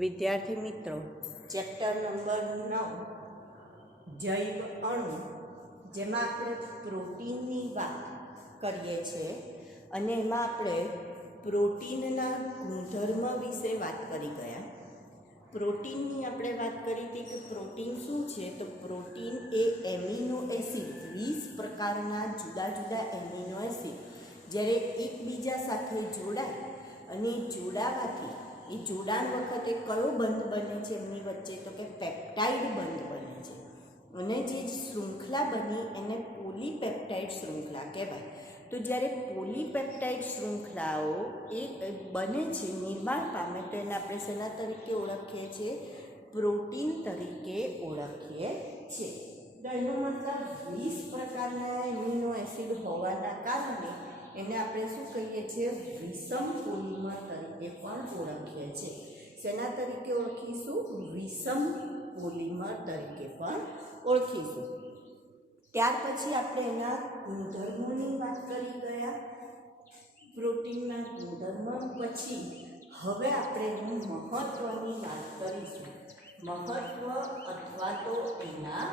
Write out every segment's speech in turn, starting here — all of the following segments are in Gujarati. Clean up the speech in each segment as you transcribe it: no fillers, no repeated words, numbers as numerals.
વિદ્યાર્થી મિત્રો, ચેપ્ટર નંબર 9 જૈવ અણુ, જેમાં આપણે પ્રોટીનની વાત કરીએ છીએ અને એમાં આપણે પ્રોટીનના ગુણધર્મ વિશે વાત કરી ગયા. પ્રોટીનની આપણે વાત કરી હતી કે પ્રોટીન શું છે, તો પ્રોટીન એ એમિનો એસિડ 20 પ્રકારના જુદા જુદા એમિનો એસિડ જ્યારે એકબીજા સાથે જોડાય અને જોડાવાથી એ જોડાણ વખતે કયો બંધ બને છે એમની વચ્ચે, તો કે પેપ્ટાઇડ બંધ બને છે અને જે શૃંખલા બની એને પોલીપેપ્ટાઇડ શૃંખલા કહેવાય. તો જ્યારે પોલીપેપ્ટાઇડ શૃંખલાઓ એ બને છે, નિર્માણ પામે, તો એને આપણે શેના તરીકે ઓળખીએ છીએ? પ્રોટીન તરીકે ઓળખીએ છીએ. તો એનો મતલબ 20 પ્રકારના એમિનો એસિડ હોવાના કારણે એને આપણે શું કહીએ છીએ? વિષમ પોલિમર તરીકે પણ ઓળખીએ છીએ. શેના તરીકે ઓળખીશું? વિષમ પોલિમર તરીકે પણ ઓળખીશું. ત્યાર પછી આપણે એના ગુણધર્મોની વાત કરી ગયા, પ્રોટીનના ગુણધર્મ. પછી હવે આપણે એનું મહત્ત્વની વાત કરીશું. મહત્ત્વ અથવા તો એના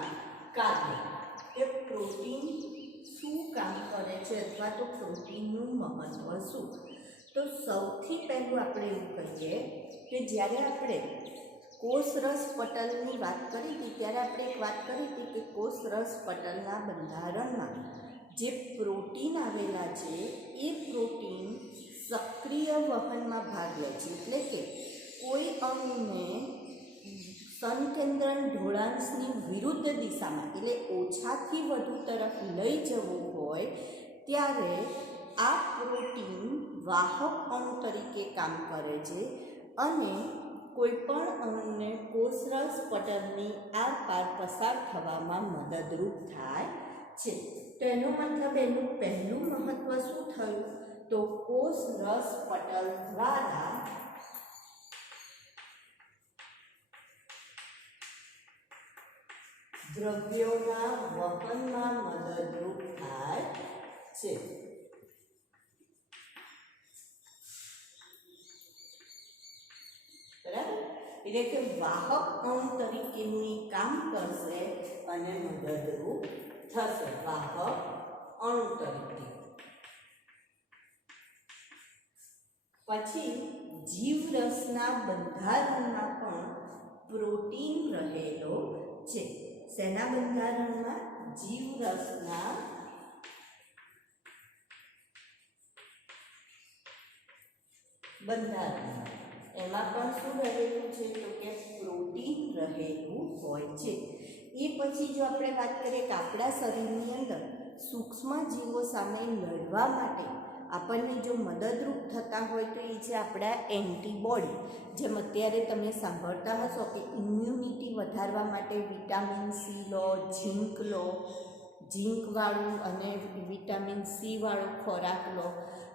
કાર્ય, કે પ્રોટીન શું કામ કરે છે અથવા તો પ્રોટીનનું મહત્ત્વ શું. તો સૌથી પહેલું આપણે એવું કહીએ કે જ્યારે આપણે કોષરસ પટલની વાત કરી હતી ત્યારે આપણે એક વાત કરી હતી કે કોષરસ પટલના બંધારણમાં જે પ્રોટીન આવેલા છે એ પ્રોટીન સક્રિય વહનમાં ભાગ લે છે. એટલે કે કોઈ અણુને સંકેન્દ્રણ ઢોળાંશની વિરુદ્ધ દિશામાં, એટલે ઓછાથી વધુ તરફ લઈ જવું હોય ત્યારે આ પ્રોટીન વાહક અણુ તરીકે કામ કરે છે અને કોઈપણ અણુને કોષરસ પટલની આરપાર પસાર થવામાં મદદરૂપ થાય છે. તો એનો મતલબ એનું પહેલું મહત્વ શું થયું? તો કોષરસ પટલ દ્વારા દ્રવ્યોના વહનમાં મદદરૂપ થાય છે. બરાબર? એટલે કે વાહક અણુ તરીકેની કામ કરશે અને મદદરૂપ થશે વાહક અણુ તરીકે. પછી જીવરસના બંધારણમાં પણ પ્રોટીન રહેલો છે. શેના બંધારણમાં? જીવરસના બંધારણમાં. એમાં પણ શું રહેલું છે? તો કે પ્રોટીન રહેલું હોય છે. એ પછી જો આપણે વાત કરીએ કે આપણા શરીરની અંદર સૂક્ષ્મ જીવો સામે લડવા માટે આપણને જો મદદરૂપ થતા હોય તો એ છે આપણા એન્ટીબોડી. જેમ અત્યારે તમે સાંભળતા હશો કે ઇમ્યુનિટી વધારવા માટે વિટામિન સી લો, ઝીંક લો, ઝીંકવાળું અને વિટામિન સી વાળો ખોરાક લો.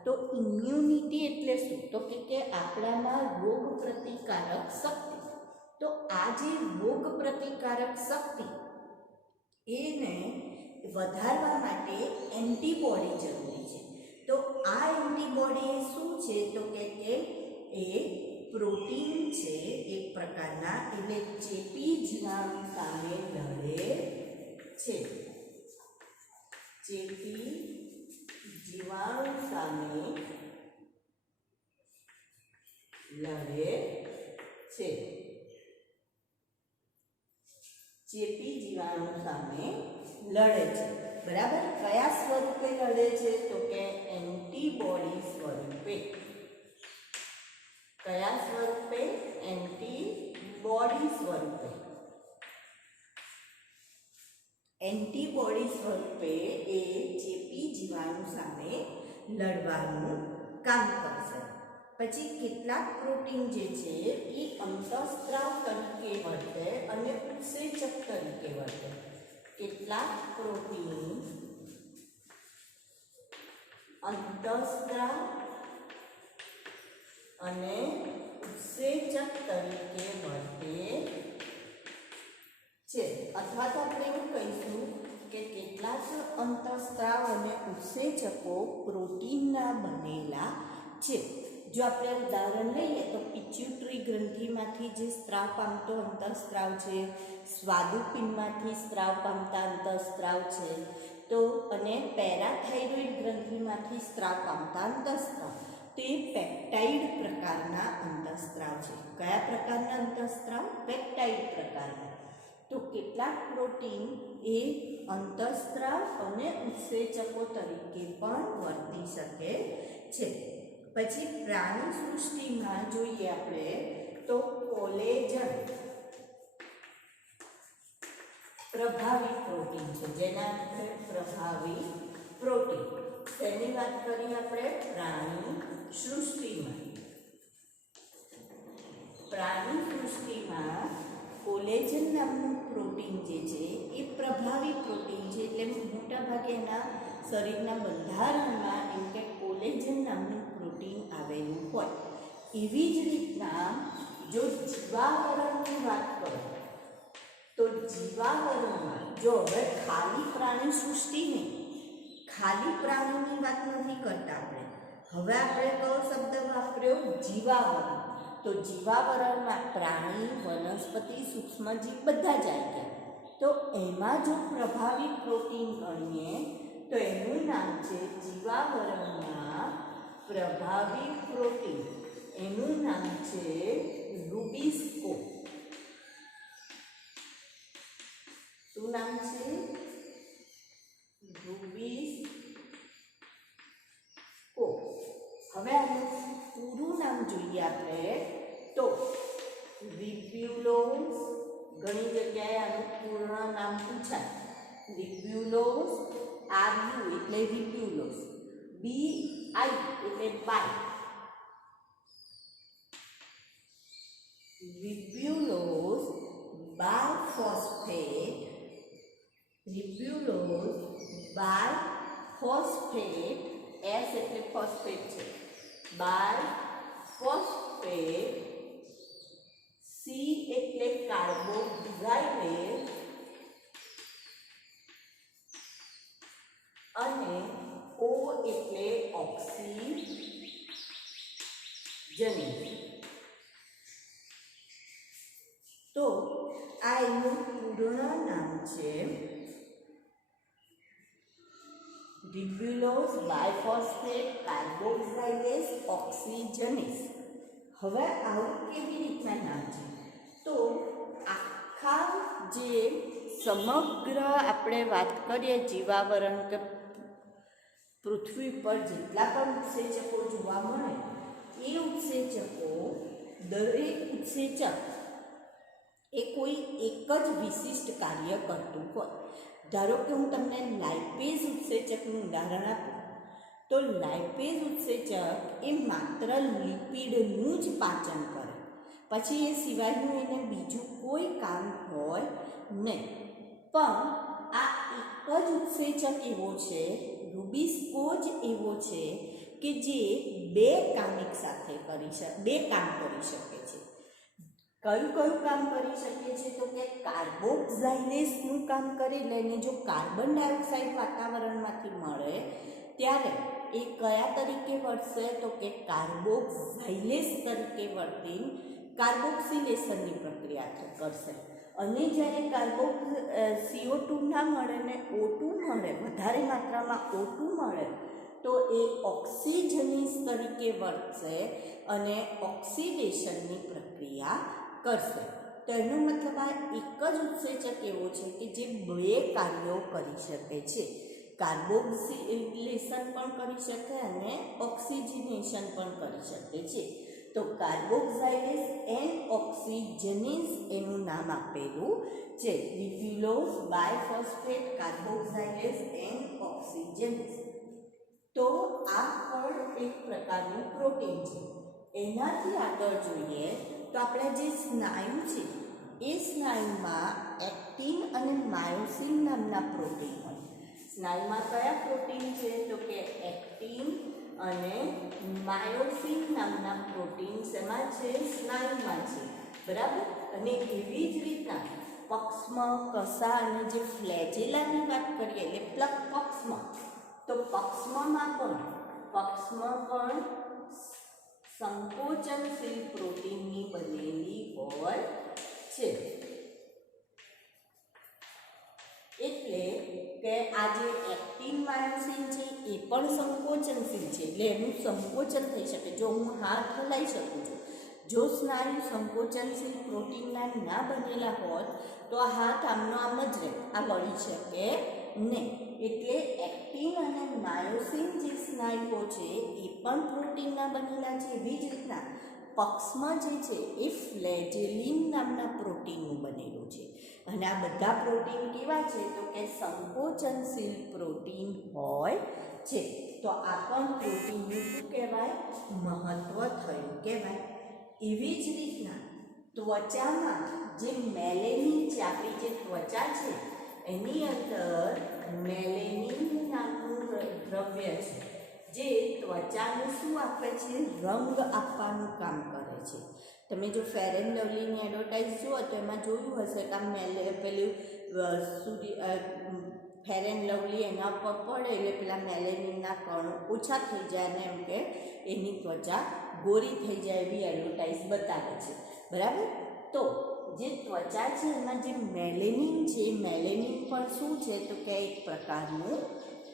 તો ઇમ્યુનિટી એટલે શું? તો કે આપણામાં રોગ પ્રતિકારક શક્તિ. તો આ જે રોગ પ્રતિકારક શક્તિ એને વધારવા માટે એન્ટીબોડી જરૂરી છે. તો આ એન્ટીબોડી શું છે? તો કે એ પ્રોટીન છે એક પ્રકારના, એટલે ચેપી જીવાણુ સામે લડે છે. ચેપી જીવાણુ સામે લડે છે. ચેપી જીવાણુ સામે લડે છે. બરાબર? કયા સ્વરૂપે લડે છે? તો કે એન્ટીબોડી સ્વરૂપે. કયા સ્વરૂપે? એન્ટીબોડી સ્વરૂપે. એન્ટીબોડી સ્વરૂપે એ ચેપી જીવાણુ સામે લડવાનું કામ કરશે. પછી કેટલાક પ્રોટીન જે છે એ અંતઃસ્ત્રાવ તરીકે વર્તે અને ઉત્સેચક તરીકે વર્તે. કેટલાક પ્રોટીન અંતઃસ્ત્રાવ અને ઉત્સેચક તરીકે વર્તે છે. અથવા તો આપણે એવું કહીશું કે કેટલાક અંતઃસ્ત્રાવ અને ઉત્સેચકો પ્રોટીનના બનેલા છે. જો આપણે ઉદાહરણ લઈએ તો પિચ્યુટરી ગ્રંથિમાંથી જે સ્ત્રાવ પામતો અંતઃસ્ત્રાવ છે, સ્વાદુપિંડમાંથી સ્ત્રાવ પામતા અંતઃસ્ત્રાવ છે, તો અને પેરાથાઇરોઇડ ગ્રંથિમાંથી સ્ત્રાવ પામતા અંતઃસ્ત્રાવ, તે પેપ્ટાઇડ પ્રકારના અંતઃસ્ત્રાવ છે. કયા પ્રકારના અંતઃસ્ત્રાવ? પેપ્ટાઇડ પ્રકારના. તો કેટલાક પ્રોટીન એ અંતઃસ્ત્રાવ અને ઉત્સેચકો તરીકે પણ વર્તી શકે છે. પછી પ્રાણી સૃષ્ટિમાં જોઈએ આપણે તો કોલેજન પ્રભાવી પ્રોટીન છે, જેના પ્રભાવી પ્રોટીન. તેની વાત કરીએ આપણે પ્રાણી સૃષ્ટિમાં. પ્રાણી સૃષ્ટિમાં કોલેજન નામનું પ્રોટીન જે છે એ પ્રભાવી પ્રોટીન છે, એટલે મોટાભાગે એના શરીરના બંધારણમાં એમ કે કોલેજન નામનું પ્રોટીન આવેલું હોય. એવી જ રીતના જો જીવાવરણની વાત કરો તો જીવાવરણમાં જો હવે ખાલી પ્રાણી સૃષ્ટિ નહીં, ખાલી પ્રાણીની વાત નથી કરતા આપણે, હવે આપણે કયો શબ્દ વાપર્યો? જીવાવરણ. તો જીવાવરણમાં પ્રાણી, વનસ્પતિ, સૂક્ષ્મજીવ બધા જ આવી ગયા. તો એમાં જો પ્રભાવી પ્રોટીન ગણીએ તો એનું નામ છે જીવાવરણમાં પ્રભાવી પ્રોટીન. એનું નામ છે રુબિસ્કો. શું નામ છે? રુબિસ્કો. હવે આનું પૂરું નામ જોઈએ આપણે તો રિબ્યુલોસ. ઘણી જગ્યાએ આનું પૂર્ણ નામ પૂછાય. રિબ્યુલોસ, આરયુ એટલે રિબ્યુલોસ, BI એટલે બાય, રિબ્યુલોસ બાયફોસ્ફેટ. રિબ્યુલોસ બાયફોસ્ફેટ, S એટલે ફોસ્ફેટ છે, બાયફોસ્ફેટ, C એટલે કાર્બોક્સિલેઝ અને O એટલે ઓક્સિજન. તો આ એનું પૂર્ણ નામ છે રિબ્યુલોસ બાયફોસ્ફેટ કાર્બોક્સિલેઝ ઓક્સિજનેસ. હવે આવું કેવી રીતના નામ છે? તો આખા જે સમગ્ર આપણે વાત કરીએ જીવાવરણ કે પૃથ્વી પર જેટલા પણ ઉત્સેચકો જોવા મળે એ ઉત્સેચકો, દરેક ઉત્સેચક એ કોઈ એક જ વિશિષ્ટ કાર્ય કરતું હોય. ધારો કે હું તમને લાઇપેઝ ઉત્સેચકનું ઉદાહરણ આપું તો લાઇપેઝ ઉત્સેચક એ માત્ર લિપિડનું જ પાચન કરે, પછી એ સિવાયનું એને બીજું કોઈ કામ હોય નહીં. પણ આ એક જ ઉત્સેચક એવો છે, રુબિસ્કો જ એવો છે કે જે બે કામ એક સાથે બે કામ કરી શકે છે. કયું કયું કામ કરી શકે છે? તો કે કાર્બોક્સિલેઝનું કામ કરી લઈને જો કાર્બન ડાયોક્સાઇડ વાતાવરણમાંથી મળે ત્યારે એ કયા તરીકે વર્તશે? તો કે કાર્બોક્સિલેઝ તરીકે વર્તી કાર્બોક્સિલેશનની પ્રક્રિયા કરશે. અને જ્યારે CO2 ના મળે ને O2 મળે, વધારે માત્રામાં O2 મળે તો એ ઓક્સિજનેસ તરીકે વર્તશે અને ઓક્સિડેશનની પ્રક્રિયા કરશે. તો એનો મતલબ આ એક જ ઉત્સેચક એવો છે કે જે બે કાર્યો કરી શકે છે, કાર્બોક્સિલેશન પણ કરી શકે અને ઓક્સિજનેશન પણ કરી શકે છે. તો કાર્બોક્સિલેઝ એન્ડ ઓક્સિજનેસ એનું નામ આપેલું છે, રિબ્યુલોસ બાયફોસ્ફેટ કાર્બોક્સિલેઝ એન્ડ ઓક્સિજનેસ. તો આ પણ એક પ્રકારનું પ્રોટીન છે. એનાથી આગળ જોઈએ તો આપણા જે સ્નાયુ છે એ સ્નાયુમાં એક્ટિન અને માયોસિન નામના પ્રોટીન હોય. સ્નાયુમાં કયા પ્રોટીન છે? તો કે એક્ટિન અને માયોસિન નામના પ્રોટીન શેમાં છે? સ્નાયુમાં છે, બરાબર. અને એવી જ રીતના પક્ષમાં, કસા અને જે ફ્લેજેલાની વાત કરીએ એટલે પક્ષમાં, તો પક્ષમાં પણ સંકોચનશીલ પ્રોટીનની બનેલી હોય છે. એટલે કે આ જે એક્ટિન માયોસિન છે એ પણ સંકોચનશીલ છે, એટલે એનું સંકોચન થઈ શકે. જો હું હાથ હલાવી શકું છું, જો સ્નાયુ સંકોચનશીલ પ્રોટીનના ના બનેલા હોત તો આ હાથ આમનો આમ જ રહે, આ વળી શકે નહીં. એટલે એક્ટિન અને માયોસિન જે સ્નાયુઓ છે એ પણ પ્રોટીનના બનેલા છે. એવી જ રીતના પક્ષમાં જે છે એ ફ્લેજેલિન નામના પ્રોટીનનું બનેલું છે. અને આ બધા પ્રોટીન કેવા છે તો કે સંકોચનશીલ પ્રોટીન હોય છે. તો આ પણ પ્રોટીનનું શું કહેવાય, મહત્વ થયું કહેવાય. એવી જ રીતના ત્વચામાં જે મેલેનિન છે, આપણી જે ત્વચા છે એની અંદર મેલેનિન નામનું દ્રવ્ય છે જે ત્વચાને શું આપે છે, રંગ આપવાનું કામ કરે છે. તમે જો ફેર એન્ડ લવલીની એડવર્ટાઇઝ જુઓ તો એમાં જોયું હશે કે પેલું ફેર એન્ડ લવલી એના ઉપર પડે એટલે પેલા મેલેનિનના કણો ઓછા થઈ જાય અને એમ કે એની ત્વચા ગોરી થઈ જાય એવી એડવર્ટાઇઝ બતાવે છે. બરાબર. તો જે ત્વચા છે એમાં જે મેલેનિન છે, મેલેનિન પણ શું છે તો કે એક પ્રકારનું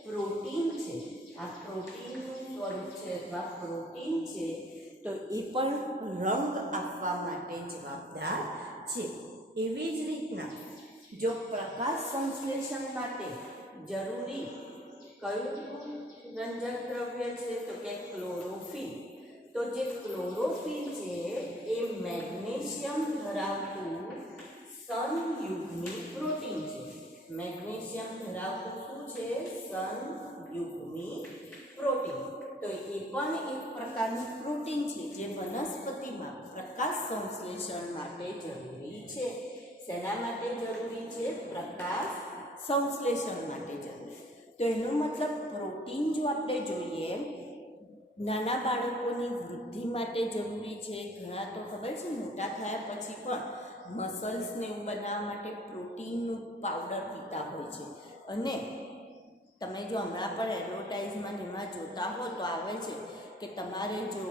પ્રોટીન છે. આ પ્રોટીનનું સ્વરૂપ છે અથવા પ્રોટીન છે, તો એ પણ રંગ આપવા માટે જવાબદાર છે. એવી જ રીતના જો પ્રકાશ સંશ્લેષણ માટે જરૂરી કયું રંજક દ્રવ્ય છે તો કે ક્લોરોફિલ. તો જે ક્લોરોફિલ છે એ મેગ્નેશિયમ ધરાવતું સંયુગ્મી પ્રોટીન છે. મેગ્નેશિયમ ધરાવતું શું છે, સંયુગ્મી પ્રોટીન. તો એ પણ એક પ્રકારનું પ્રોટીન છે જે વનસ્પતિમાં પ્રકાશ સંશ્લેષણ માટે જરૂરી છે. શેના માટે જરૂરી છે, પ્રકાશ સંશ્લેષણ માટે જરૂરી. તો એનો મતલબ પ્રોટીન જો આપણે જોઈએ નાના બાળકોની વૃદ્ધિ માટે જરૂરી છે. ઘણા તો ખબર છે મોટા થયા પછી પણ મસલ્સને એવું બનાવવા માટે પ્રોટીનનું પાવડર પીતા હોય છે. અને તમે જો હમણાં પણ એડવર્ટાઇઝમાં એમાં જોતા હો તો આવે છે કે તમારે જો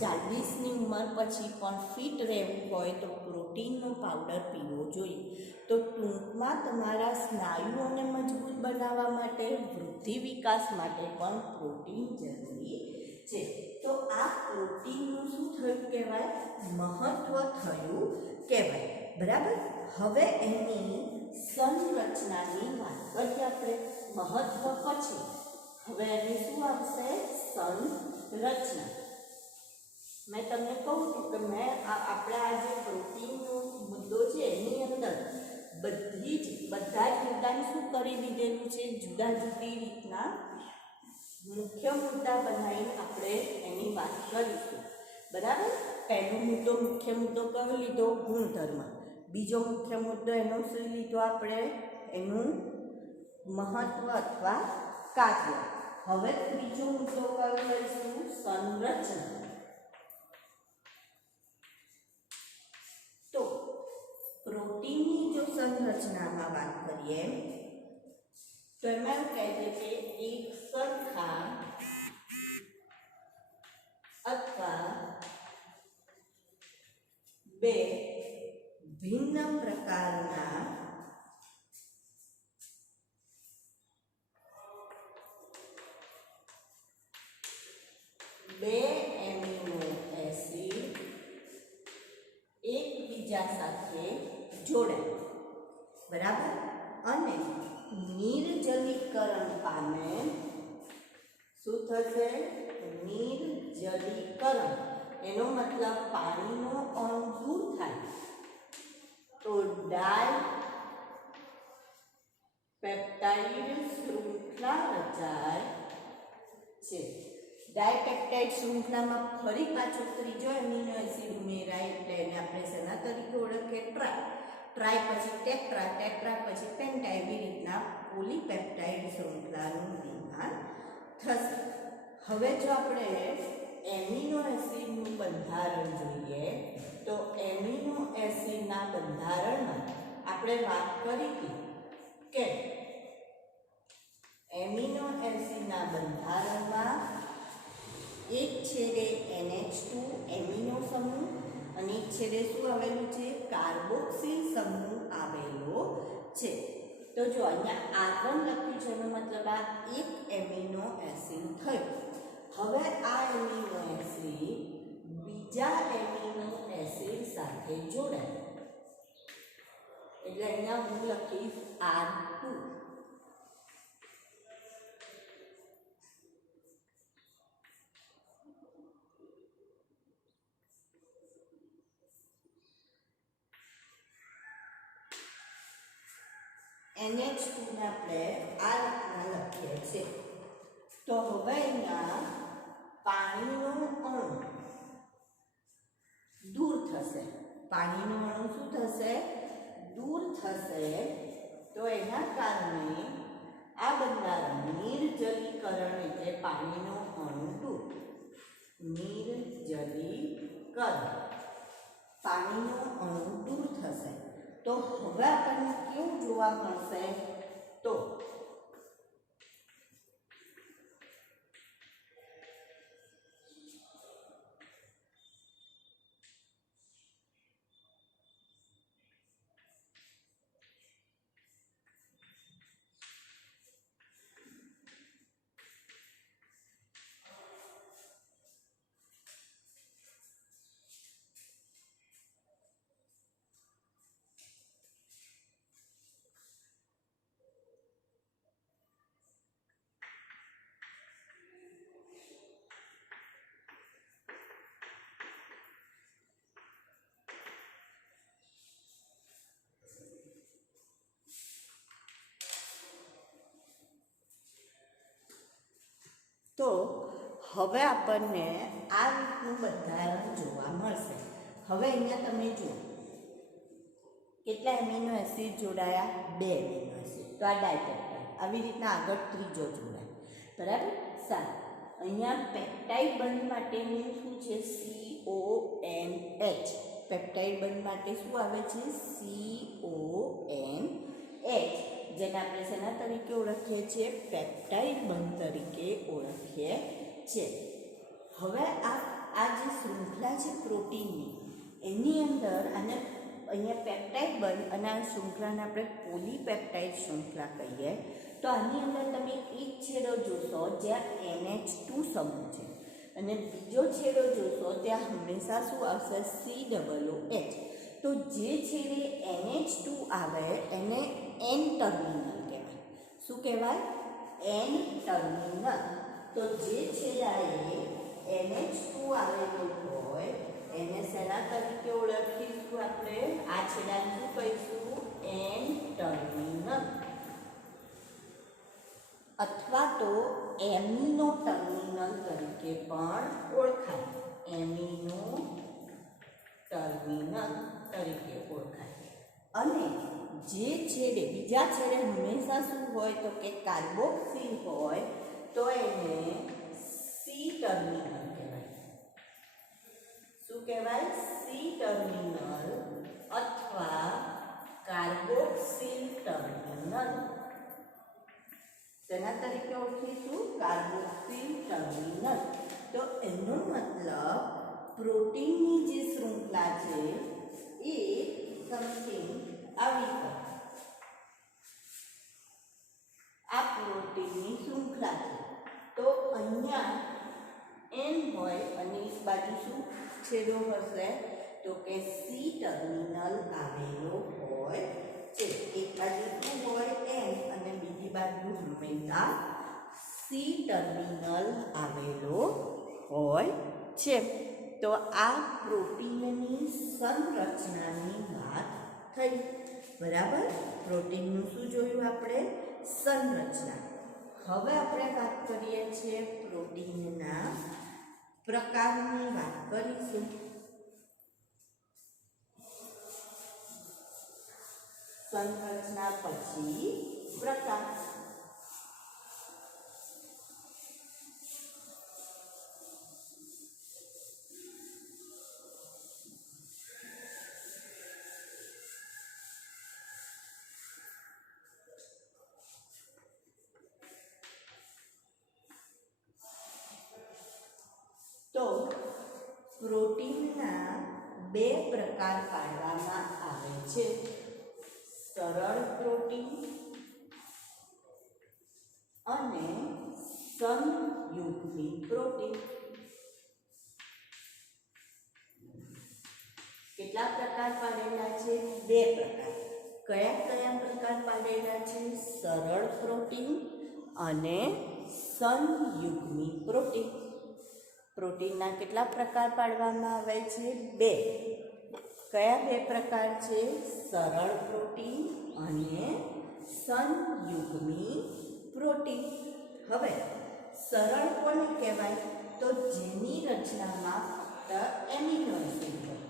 40ની ઉંમર પછી પણ ફિટ રહેવું હોય તો પ્રોટીનનો પાવડર પીવો જોઈએ. તો ટૂંકમાં તમારા સ્નાયુઓને મજબૂત બનાવવા માટે, વૃદ્ધિ વિકાસ માટે પણ પ્રોટીન જરૂરી છે. તો આ પ્રોટીનનું શું થયું કહેવાય, મહત્વ થયું કહેવાય. બરાબર. હવે એની સંરચનાની વાત કરીએ આપણે. મહત્વ પછી હવે એની શું આવશે, સંરચના. મેં તમને કહું છું કે આપણે આ જે પ્રોટીનનો મુદ્દો છે એની અંદર બધા જ મુદ્દાને શું કરી દીધેલું છે, જુદા જુદી રીતના મુખ્ય મુદ્દા બનાવીને આપણે એની વાત કરીશું. બરાબર. પહેલો મુદ્દો, મુખ્ય મુદ્દો કયો લીધો, ગુણધર્મ. બીજો મુખ્ય મુદ્દો એનો શું લીધો આપણે, એનું મહત્વ અથવા કાર્ય. હવે ત્રીજો મુદ્દો કયો લઈશું, સંરચના. તો પ્રોટીનની જો સંરચનામાં વાત કરીએ તો એમાં કહે છે કે એક સરખા અથવા બે ભિન્ન પ્રકારના બે એમિનો એસિડ એકબીજા સાથે જોડાય. બરાબર. અને નિર્જલીકરણ પામે. શું થશે, નિર્જલીકરણ. એનો મતલબ પાણીનો અણુ દૂર થાય તો ડાયપેપ્ટાઇડ શૃંખલા રચાય છે. ડાયપેપ્ટાઇડ શૃંખલામાં ફરી પાછો ત્રીજો એમિનો એસિડ ઉમેરાય એટલે એને આપણે શેના તરીકે ઓળખીએ, ટ્રાય પછી ટેટ્રા, ટેટ્રા પછી પેન્ટા. એવી રીતના પોલીપેપ્ટાઇડ શૃંખલાનું નિર્માણ થશે. હવે જો આપણે એમિનો એસિડનું બંધારણ જોઈએ તો એમિનો એસિડના બંધારણમાં આપણે વાત કરી હતી કે એમિનો એસિડના બંધારણમાં એક છેડે NH2 એમિનો સમૂહ અને એક છેડે શું આવેલું છે? કાર્બોક્સિલ સમૂહ આવેલો છે. તો જો અહીંયા R1 લખ્યું છે એનો મતલબ આ એક એમિનો એસિડ થયો. હવે આ એમિનો એસિડ બીજા એમિનો એસિડ સાથે જોડાય એટલે અહીંયા હું લખીશ R2. NH2 ને આપણે આ રીતના લખીએ છીએ. તો હવે અહીંયા પાણીનો અણુ દૂર થશે. પાણીનો અણુ શું થશે? દૂર થશે. તો એના કારણે આ બંધારણ નિર્જલીકરણ એટલે પાણીનો અણુ દૂર. નિર્જલીકરણ પાણીનો અણુ દૂર થશે. તો હવે આપણને કેવું જોવા મળશે? તો તો હવે આપણને આ રીતનું બંધારણ જોવા મળશે. હવે અહીંયા તમે જુઓ કેટલા એમિનો એસિડ જોડાયા? 2 એમિનો એસિડ. તો આ ડાયપેપ્ટાઇડ. આવી રીતના આગળ ત્રીજો જોડાય. બરાબર? સારું. અહીંયા પેપ્ટાઇડ બંધ માટેનું શું છે? CONH. પેપ્ટાઇડ બંધ માટે શું આવે છે? CONH, જેને આપણે શેના તરીકે ઓળખીએ છીએ? પેપ્ટાઇડ બંધ તરીકે ઓળખીએ છીએ. હવે આ જે શૃંખલા છે પ્રોટીનની, એની અંદર આને અહીંયા પેપ્ટાઇડ બંધ અને આ શૃંખલાને આપણે પોલીપેપ્ટાઇડ શૃંખલા કહીએ. તો આની અંદર તમે એક છેડો જોશો જ્યાં NH2 સમૂહ છે અને બીજો છેડો જોશો ત્યાં હંમેશા શું આવશે? COOH. તો જે છેડે NH2 આવે એને N ટર્મિનલ કહેવાય. શું કહેવાય? N terminal. તો જે છેડાએ NH2 આવેલું હોય એને શેના તરીકે ઓળખીશું આપણે? આ છેડાને શું કહીશું? N ટર્મિનલ અથવા તો એમિનો ટર્મિનલ તરીકે પણ ઓળખાય. એમિનો ટર્મિનલ તરીકે ઓળખાય. અને જે છેડે બીજા છેડે હંમેશા શું હોય? તો કે કાર્બોક્સિલ હોય તો એને C ટર્મિનલ કહેવાય. શું કહેવાય? C ટર્મિનલ અથવા કાર્બોક્સિલ ટર્મિનલ. શેના તરીકે ઓળખીશું? Carboxyl terminal. તો એનો મતલબ પ્રોટીનની જે શૃંખલા છે એ સમથિંગ આવી હોય. આ પ્રોટીનની શૃંખલા છે. તો અહીંયા N હોય અને એક બાજુ શું છેડો હશે? તો કે C ટર્મિનલ આવેલો હોય છે. એક બાજુ શું હોય? N અને બીજી બાજુ હંમેશા C ટર્મિનલ આવેલો હોય છે. તો આ પ્રોટીનની સંરચનાની વાત થઈ. બરાબર? પ્રોટીનનું શું જોયું આપણે? સંરચના. હવે આપણે વાત કરીએ છીએ પ્રોટીનના પ્રકારની વાત કરીશું. સંરચના પછી પ્રકાર. બે પ્રકાર પાડવામાં આવે છે, સરળ પ્રોટીન અને સંયુગ્મી પ્રોટીન. કેટલા પ્રકાર પાડેલા છે? બે પ્રકાર. કયા કયા પ્રકાર પાડેલા છે? સરળ પ્રોટીન અને સંયુગ્મી પ્રોટીન. પ્રોટીનના કેટલા પ્રકાર પાડવામાં આવે છે? બે. કયા બે પ્રકાર છે? સરળ પ્રોટીન અને સંયુગ્મી પ્રોટીન. હવે સરળ કોને કહેવાય? તો જેની રચનામાં ફક્ત એમિનો એસિડ હોય,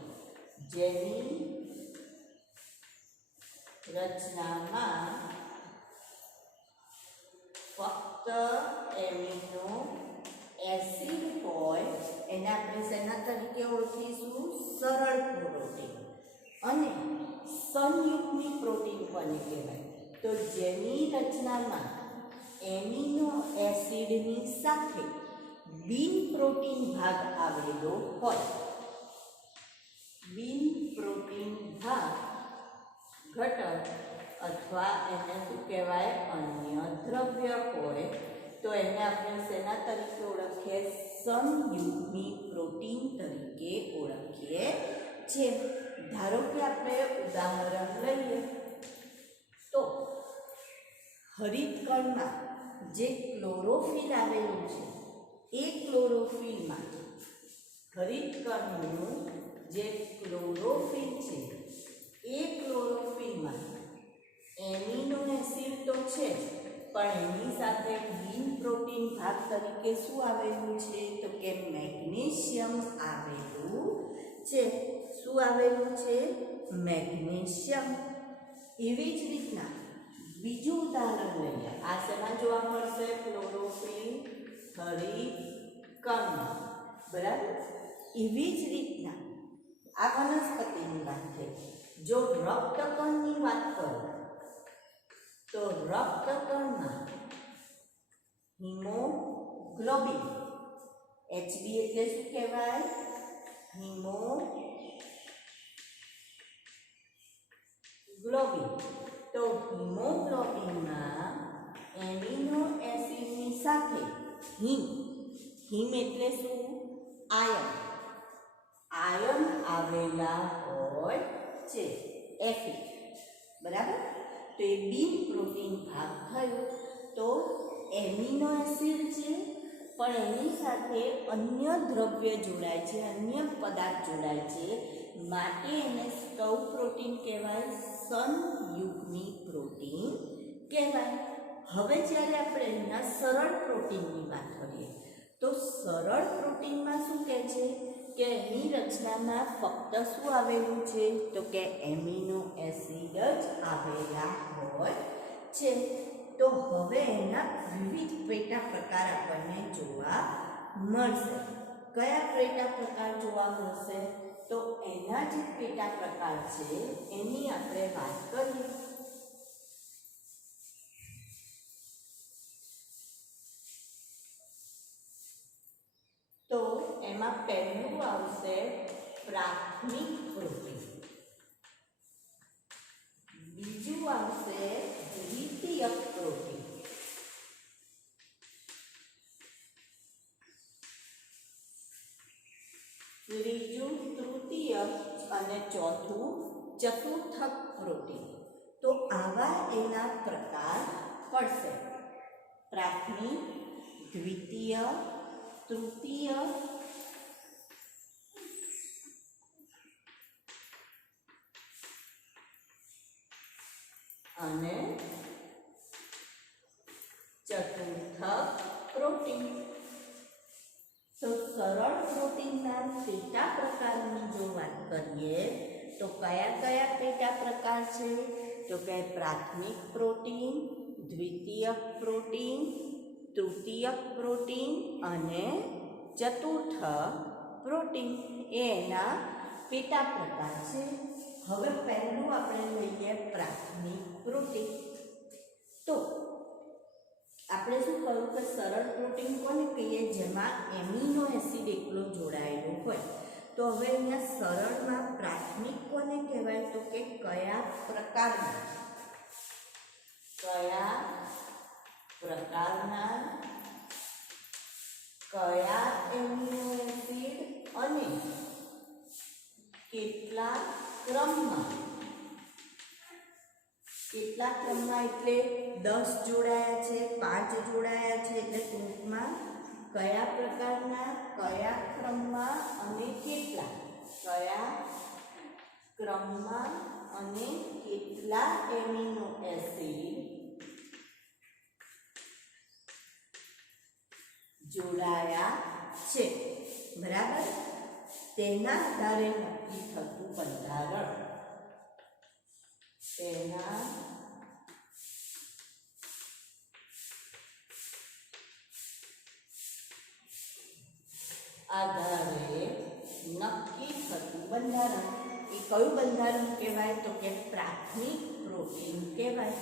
જેની રચનામાં ફક્ત એમિનો એસિડ હોય એને આપણે શેના તરીકે ઓળખીશું? સરળ પ્રોટીન. અને સંયુગ્મી પ્રોટીન કોને કહેવાય? તો જેની રચનામાં એમિનો એસિડની સાથે બિન પ્રોટીન ભાગ આવેલો હોય. બિન પ્રોટીન ભાગ ઘટક અથવા એને શું કહેવાય? અન્ય દ્રવ્ય હોય તો એને આપણે શેના તરીકે ઓળખીએ? સંયુગ્મી પ્રોટીન તરીકે ઓળખીએ છીએ. ધારો કે આપણે ઉદાહરણ લઈએ તો હરિતકણમાં જે ક્લોરોફિલ આવેલું છે એ ક્લોરોફિલમાં હરિતકણનું જે ક્લોરોફિલ છે એ ક્લોરોફિલમાં એમિનો એસિડ તો છે જ, પણ એની સાથે બિન પ્રોટીન ભાગ તરીકે શું આવેલું છે? તો કે મેગ્નેશિયમ આવેલું છે. શું આવેલું છે? મેગ્નેશિયમ. એવી જ રીતના બીજું ઉદાહરણ લઈએ. આ શેમાં જોવા મળશે? ક્લોરોફિલ હરિતકણમાં. બરાબર. એવી જ રીતના આ વનસ્પતિની વાત થઈ. જો રક્તકણની વાત કરું તો રક્તકણમાં હિમોગ્લોબિન, HB એટલે શું કહેવાય? હિમોગ્લોબિન. તો હિમોગ્લોબિનમાં એમિનો એસિડની સાથે હિમ, હિમ એટલે શું? આયન. આયન આવેલા હોય છે, Fe. બરાબર. તો એ બિન પ્રોટીન ભાગ થયો. તો એમિનો એસિડ છે પણ એની સાથે અન્ય દ્રવ્ય જોડાય છે, અન્ય પદાર્થ જોડાય છે, માટે એને સ્ટવ પ્રોટીન કહેવાય, સંયુગ્મી પ્રોટીન કહેવાય. હવે જ્યારે આપણે એના સરળ પ્રોટીનની વાત કરીએ તો સરળ પ્રોટીનમાં શું કહે છે કે એની રચનામાં ફક્ત શું આવેલું છે? તો કે એમિનો એસિડ જ આવેલા હોય છે. તો હવે એના વિવિધ પેટા પ્રકાર આપણને જોવા મળશે. કયા પેટા પ્રકાર જોવા મળશે? તો એના જે પેટા પ્રકાર છે એની આપણે વાત કરીએ. તો એમાં પહેલું આવશે પ્રાથમિક પ્રોટીન, બીજું આવશે દ્વિતીયક પ્રોટીન, ત્રીજું તૃતીયક અને ચોથું ચતુર્થક પ્રોટીન. તો આવા એના પ્રકાર પડશે. પ્રાથમિક, દ્વિતીય, તૃતીય અને ચતુર્થક પ્રોટીન. તો સરળ પ્રોટીનના પેટા પ્રકારની જો વાત કરીએ તો કયા કયા પેટા પ્રકાર છે? તો કે પ્રાથમિક પ્રોટીન, દ્વિતીયક પ્રોટીન, તૃતીયક પ્રોટીન અને ચતુર્થ પ્રોટીન એના પેટા પ્રકાર છે. હવે પહેલું આપણે લઈએ પ્રાથમિક પ્રોટીન. તો આપણે શું કહ્યું કે સરળ પ્રોટીન કોને કહીએ? જેમાં એમિનો એસિડ એકલો જોડાયેલો હોય. તો હવે અહીંયા સરળમાં પ્રાથમિક કોને કહેવાય તો કે કયા પ્રકારના કયા એમિનો એસિડ અને કેટલા ક્રમમાં એટલે 10 જોડાયા છે, 5 જોડાયા છે, એટલે ટૂંકમાં કયા પ્રકારના કયા ક્રમમાં અને કેટલા એમિનો એસિડ જોડાયા છે, બરાબર, તેના આધારે નક્કી થતું બંધારણ. તેના આધારે નક્કી થતું બંધારણ. એ કયું બંધારણ કહેવાય તો કે પ્રાથમિક પ્રોટીન કહેવાય.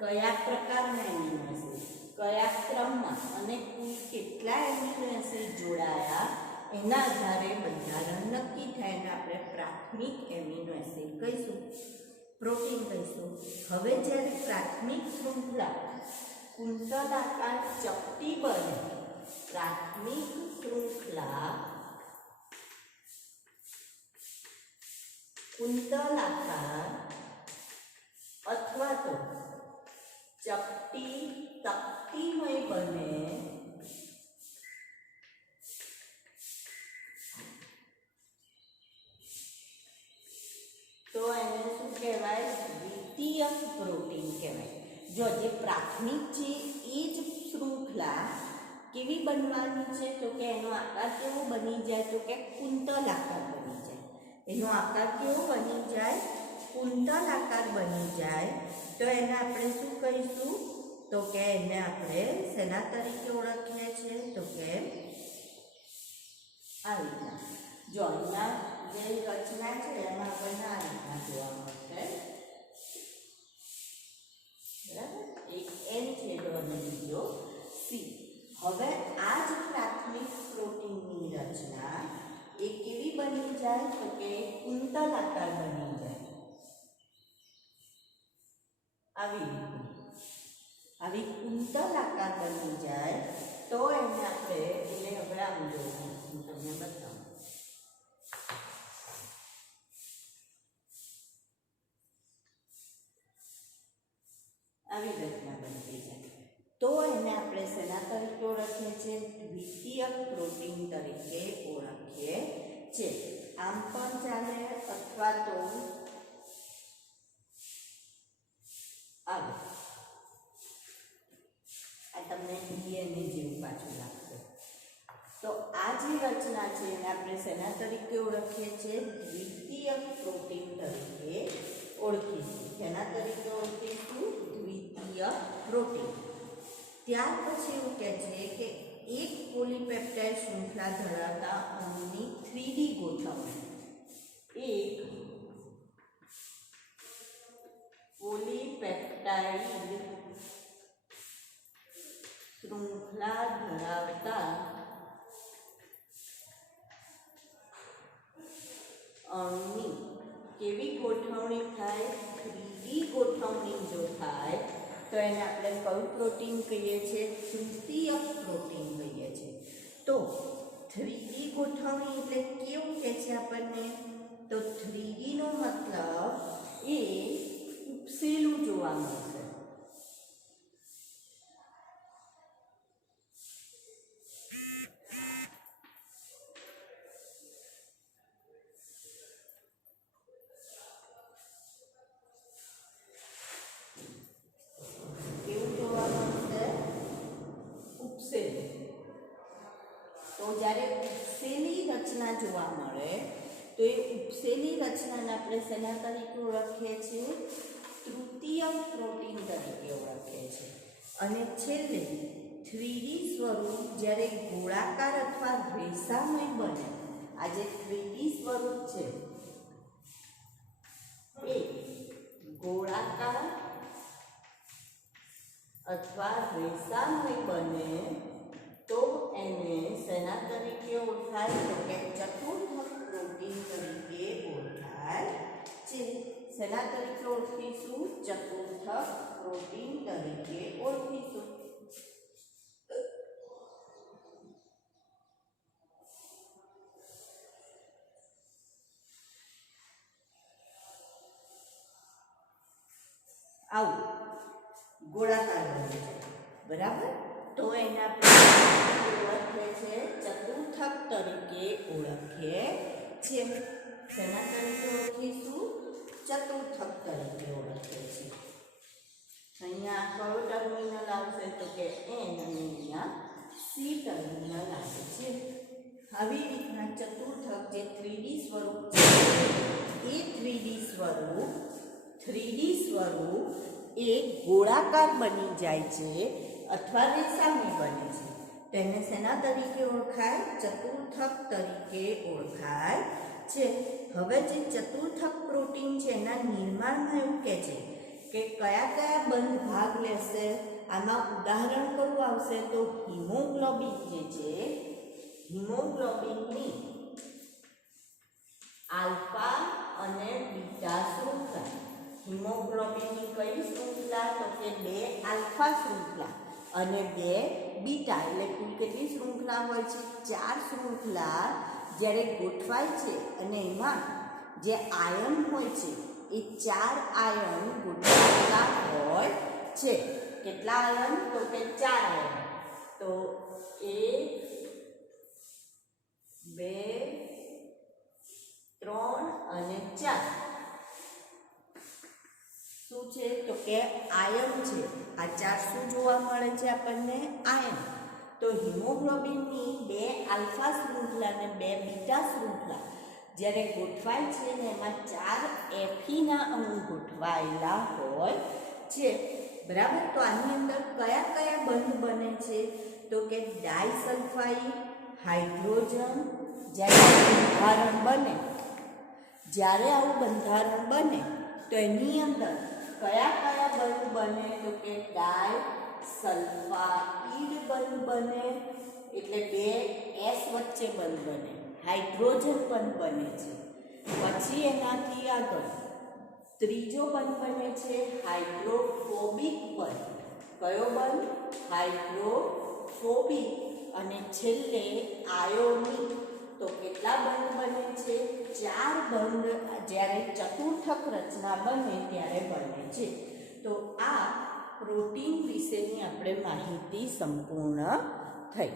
કયા પ્રકારના એમિનો એસિડ કયા ક્રમમાં અને કુલ કેટલા એમિનો એસિડ જોડાયા એના આધારે બંધારણ નક્કી થાય અને આપણે પ્રાથમિક એમિનો એસિડ કહીશું, પ્રોટીન કહીશું. હવે જ્યારે પ્રાથમિક શૃંખલા કુંતલાકાર ચપટી બને, પ્રાથમિક શૃંખલા કુંતલાકાર અથવા તો ચપટી તકતીમય બને તો એને શું કહેવાય? દ્વિતીયક પ્રોટીન કહેવાય. જો જે પ્રાથમિક છે એ જ શૃંખલા કેવી બનવાની છે તો કે એનો આકાર કેવો બની જાય તો કે કુંતલ આકાર બની જાય. એનો આકાર કેવો બની જાય? કુંતલ આકાર બની જાય. તો એને આપણે શું કહીશું તો કે એને આપણે શેના તરીકે ઓળખીએ છીએ તો કે આ રીતના. જો અહીંયા જે રચના છે એમાં આપણને આ રીતના જોવા મળશે, બરાબર, એક N છેડો અને બીજો C. હવે આ જ પ્રાથમિક પ્રોટીનની રચના એ કેવી બની જાય તો કે કુંતલ આકાર બની જાય. આવી કુંતલ આકાર બની જાય તો એને આપણે એટલે હવે આમ જોવું હું તમને બતાવું. આવી રચના બનતી જાય તો એને આપણે શેના તરીકે ઓળખીએ છીએ? દ્વિતીયક પ્રોટીન તરીકે ઓળખીએ છીએ. આમ પણ ચાલે અથવા તો આવે. આ તમને DNA જેવું પાછું લાગશે. તો આ જે રચના છે એને આપણે શેના તરીકે ઓળખીએ છીએ? દ્વિતીયક પ્રોટીન તરીકે ઓળખીશું. શેના તરીકે ઓળખીશું? દ્વિતીયક પ્રોટીન. ત્યાર પછી એવું કહે છે કે એક પોલીપેપ્ટાઇડ શૃંખલા ધરાવતા અણુની 3D ગોઠવણી. એક પોલીપેપ્ટાઇડ શૃંખલા ધરાવતા અણુની કેવી ગોઠવણી થાય? 3D ગોઠવણી જો થાય તો એને આપણે કયું પ્રોટીન કહીએ છીએ? તૃતીયક પ્રોટીન કહીએ છીએ. તો 3D ગોઠવણી એટલે કેવું કહે છે આપણને? તો 3D નો મતલબ એ ઉપસેલું જોવા મળશે. તો જ્યારે ઉપસેલી રચના જોવા મળે તો એ ઉપસેલી રચનાને આપણે શેના તરીકે ઓળખીએ છીએ? તૃતીયક પ્રોટીન તરીકે ઓળખીએ છીએ. અને છેલ્લે 3D સ્વરૂપ જ્યારે ગોળાકાર અથવા રેસામય બને, આ જે 3D સ્વરૂપ છે એ ગોળાકાર અથવા રેસામય બને તો એને શેના તરીકે ઓળખાય તો કે ચતુર્ભુજ પ્રોટીન ઓળખાય છે. શેના તરીકે ઓળખીશું? ચતુર્થક પ્રોટીન તરીકે ઓળખીશું. આવું ગોળાકાર બને છે, બરાબર. તો એના ઓળખે છે ચતુર્થક તરીકે ઓળખીએ છીએ. શેના તરીકે ઓળખીશું? ચતુર્થક તરીકે ઓળખીએ છીએ. અહીંયા કયો ટર્મિનલ આવશે? તો કે એન અને અહીંયા સી ટર્મિનલ આવે છે. આવી રીતના ચતુર્થક જે 3D સ્વરૂપ છે એ 3D સ્વરૂપ એ ગોળાકાર બની જાય છે અથવા રેસામી બને છે. તેને શેના તરીકે ઓળખાય? ચતુર્થક તરીકે ઓળખાય છે. હવે જે ચતુર્થક પ્રોટીન છે એના નિર્માણમાં એવું કહે છે કે કયા કયા બંધ ભાગ લેશે. આમાં ઉદાહરણ કયું આવશે? તો હિમોગ્લોબિન જે છે, હિમોગ્લોબિનની આલ્ફા અને બીટા શૃંખલા. હિમોગ્લોબિનની કઈ શૃંખલા? તો કે 2 આલ્ફા શૃંખલા અને 2 બીટા, એટલે કુલ કેટલી શૃંખલા હોય છે? 4 શૃંખલા જ્યારે ગોઠવાય છે અને એમાં જે આયન હોય છે એ 4 આયન ગોઠવાયેલા હોય છે. કેટલા આયન? તો કે 4 આયન. તો 1 2 3 અને 4 શું છે? તો કે આયન છે. આ 4 શું જોવા મળે છે આપણને? આયન. તો હિમોગ્લોબિનની 2 આલ્ફા શૃંખલા અને 2 બીટા શૃંખલા જ્યારે ગોઠવાય છે ને એમાં 4 એફીના અણુ ગોઠવાયેલા હોય છે, બરાબર. તો આની અંદર કયા કયા બંધ બને છે? તો કે ડાયસલ્ફાઇડ હાઇડ્રોજન. જ્યારે આવું બંધારણ બને તો એની અંદર કયા કયા બંધ બને? તો કે ડાયસલ્ફાઇડ બંધ બને, એટલે 2 S વચ્ચે બંધ બને. હાઇડ્રોજન બંધ બને છે. પછી એનાથી આગળ ત્રીજો બંધ બને છે હાઇડ્રોફોબિક બંધ. કયો બંધ? હાઇડ્રોફોબિક. અને છેલ્લે આયોનિક. તો કેટલા બંધ બને છે? 4 બંધ જ્યારે ચતુર્થક રચના બને ત્યારે બને છે. તો આ પ્રોટીન વિશેની આપણે માહિતી સંપૂર્ણ થઈ.